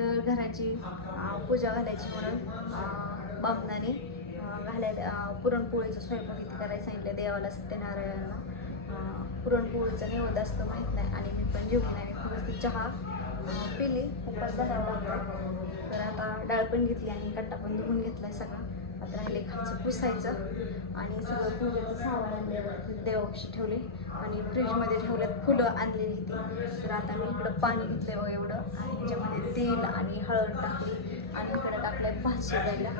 तर घराची पूजा घालायची म्हणून अं, बामणाने घालायला पुरणपोळीचं स्वयंपाक इथे करायला सांगितलं देवाला सत्यनारायणाला. पुरणपोळीचं पुरणपोळीचा असतं माहीत नाही आणि मी पण जेवण आणि व्यवस्थित चहा पिली उपास धरावा लागला तर आता डाळ पण घेतली आणि कट्टा पण धुवून घेतलाय सगळा. आता राहिले खायचं पुसायचं आणि सगळं पूजेचं सामान आणल्यावर ठेवले आणि फ्रीजमध्ये ठेवल्यात फुलं आणलेली ती. तर आता मी इकडं पाणी घेतलं एवढं. आणि ह्याच्यामध्ये तेल आणि हळद टाकली आणि इकडं टाकलं भात शिजायला.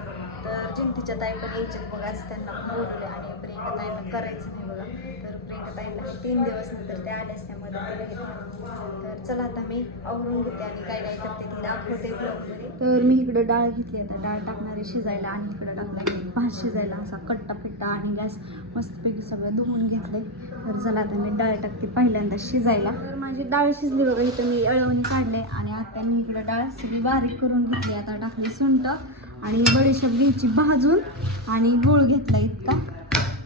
तर जिंतीच्या ताई पण यायच्यात बघा आज त्यांना बोलवले आणि प्रियंका ताईला करायचं नाही बघा. तर प्रियंका ताईला तीन दिवस नंतर ते आल्यास त्या मदतीला घेतलं तर चला आता मी आवरून घेते आणि काय काय करते ती दाखवते ब्लॉगमध्ये तर मी इकडं डाळ घेतली आता. डाळ टाकणारी शिजायला आणि इकडं टाकला भात शिजायला असा कट्टा पिट्टा आणि गॅस मस्तपैकी सगळं धुवून घेतले तर चला आता मी डाळ टाकते पहिल्यांदा शिजायला. तर माझी डाळ शिजली बघा इथं मी अळवणी काढले आणि आता मी इकडं डाळ सगळी बारीक करून घेतली. आता टाकली सुंट. आणि बडीशेप घ्यायची भाजून आणि गुळ घेतला इतका.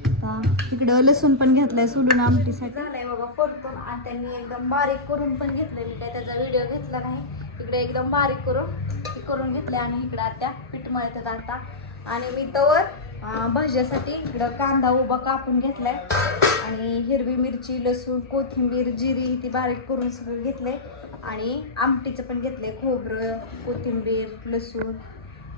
आता तिकडं लसूण पण घेतलाय सोडून आमटीसाठी. झालंय बाबा परतून आणि त्यांनी एकदम बारीक करून पण घेतलंय. मी काय त्याचा व्हिडिओ घेतला नाही. इकडे एकदम बारीक करून ते करून घेतले आणि इकडं आता पीठ मळतात आता. आणि मी तवर भाज्यासाठी इकडं कांदा उभा कापून घेतलाय. आणि हिरवी मिरची लसूण कोथिंबीर जिरी ती बारीक करून सगळं घेतलंय. आणि आमटीचं पण घेतलंय खोबरं कोथिंबीर लसूण.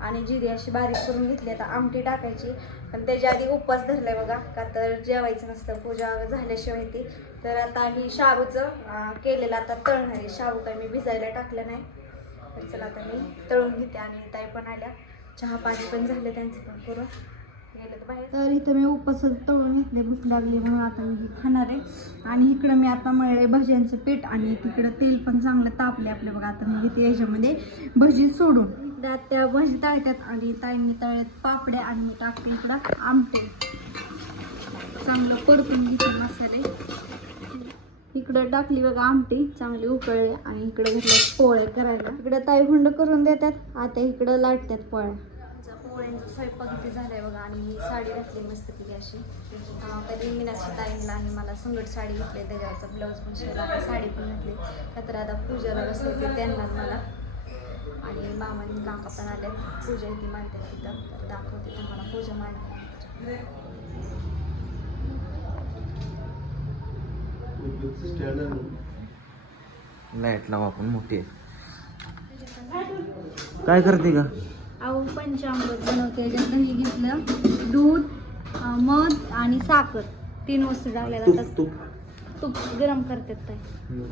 आणि जिरी अशी बारीक करून घेतली आता आमटी टाकायची. पण त्याच्या आधी उपवास धरलाय बघा का तर जेवायचं नसतं पूजा झाल्याशिवाय ती. तर आता ही शाबूचं केलेलं आता तळणार आहे. शाबू काय मी भिजायला टाकलं नाही. तर चला आता मी तळून घेते आणि ताई पण आल्या. चहा पाणी पण झालं त्यांचं पण करून गेलं तर बाहेर. इथं मी उपवास तळून घेतले भूक लागली म्हणून आता मी हे खाणार आहे. आणि इकडं मी आता मळले भज्यांचं पीठ आणि तिकडं तेल पण चांगलं तापले आपले बघा. आता मी घेते याच्यामध्ये भजी सोडून. त्या त्या भजी तळतात आणि ताईंनी तळ्यात पापड्या आणि मी टाकते इकडं आमटे. चांगलं परतून घेते मसाले. इकडं टाकली बघा आमटी चांगली उकळले आणि इकडे घेतले पोळ्या करायला. इकडं ताई हुंड करून देतात आता इकडं लाटतात पोळ्या. पोळ्यांचा स्वयंपाक किती झालाय बघा आणि मी साडी घातली मस्त तिथे अशी. अं, कधी मीनाची ताईंला आणि मला संगट साडी घेतली त्याच्यावरचा ब्लाऊज पण शिवला साडी पण घातली. का तर आता पूजाला बसवते त्यांनाच मला. आणि मामानी काका पण आले पूजा इथे मांडते तिथं तर दाखवते तुम्हाला पूजा मांडते. लाइट लावा आपण मोठी काय करते का अहो पंचामृत बनवते. याच्यात दही घेतलं दूध मध आणि साखर. तीन वस्तू टाकल्या जातात तूप गरम करतात ताई.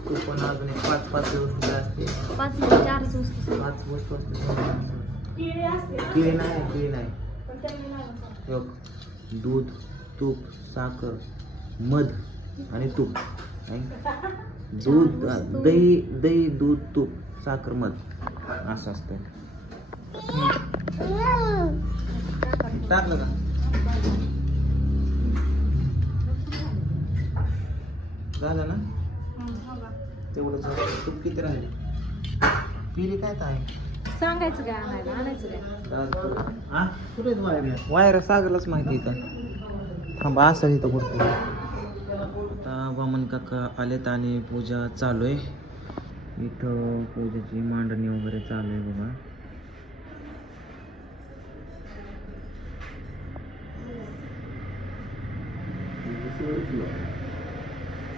तूप पण अजून एक पाच पाच वस्तू असते पाच नाही, चारच वस्तू पाच वस्तू असते केळी नाही केळी नाही. हे बघ, दूध तूप साखर मध आणि तूप. नाही? दूध दही दही दूध तूप साखर मध. असं असतं टाकलं का? झालं ना? तेवढं झालं. तूप किती राहिले? पिरी काय काय सांगायचं काय आणायला? आणायचं काय? वायर सागरलाच माहिती इथं. थांबा असं इथं करतो आता वामन काका आलेत आणि पूजा चालू आहे. इथं पूजेची मांडणी वगैरे चालू आहे बघा.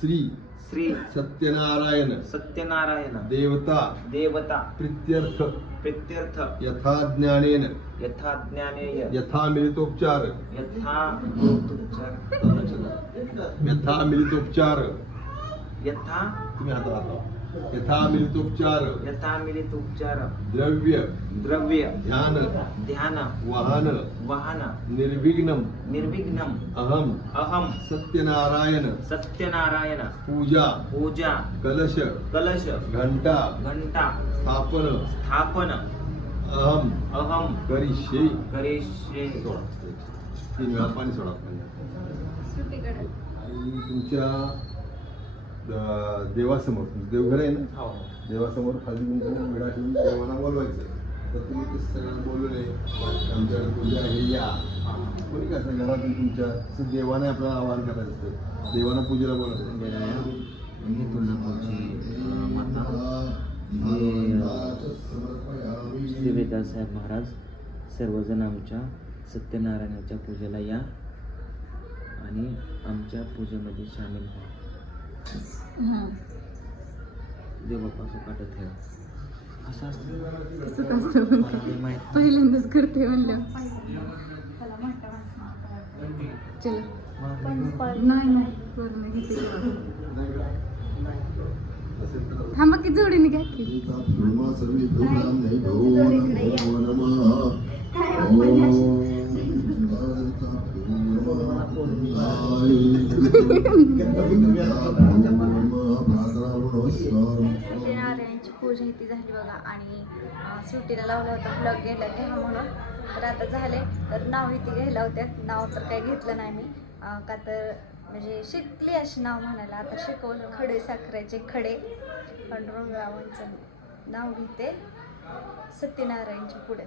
श्री श्री सत्यनारायण सत्यनारायण देवता देवता प्रत्यर्थ प्रत्यर्थ यथा ज्ञानेन यथा ज्ञानेय यथा मिलितोपचार यथा मिलितोपचार यथा मिलितोपचार यथा तुम्ही हातात यथा मिलितोपचार यथा मिलित उपचार द्रव्य। द्रव्य। ध्यान। ध्यान। वाहन। वाहन। निर्विघ्नम निर्विघ्नम अहम अहम सत्यनारायण। सत्यनारायण। पूजा। पूजा। कलश। कलश। घंटा। घंटा। स्थापन। स्थापन। अहम अहम करिष्ये। करिष्ये। सोडा. तीन वेळा पाणी सोडा. पाणी सुट्टीकडे आणि तुमच्या देवासमोर तुमचं देवघर आहे ना? हो. देवासमोर खाली विडा ठेवून देवाला बोलवायचं. तर तुम्ही ते सगळ्यांना बोलवले आमच्याकडे पूजा आहे या. कोणी कसं घरातून तुमच्या असं देवाने आपल्याला आवाहन करायचं असतं? देवानं पूजेला बोलायचं तुळजापूरची श्री वेदासाहेब महाराज सर्वजण आमच्या सत्यनारायणाच्या पूजेला या आणि आमच्या पूजेमध्ये सामील व्हा. पहिल्यांदाच करते म्हणलं. चला. नाही नाही. करून घेते. थांबा की जोडीने घ्या की. सत्यनारायणची पूजा ही ती झाली बघा. आणि सुट्टीला लावलं होतं ब्लॉग गेला घ्या म्हणून. तर आता झाले तर नाव इथे घ्यायला होत्या. नाव तर काही घेतलं नाही मी. का तर म्हणजे शिकली अशी नाव म्हणायला. आता शिकवलं खडे साखरेचे खडे. पांडुरंगरावांचं नाव घेते सत्यनारायणच्या पुढे.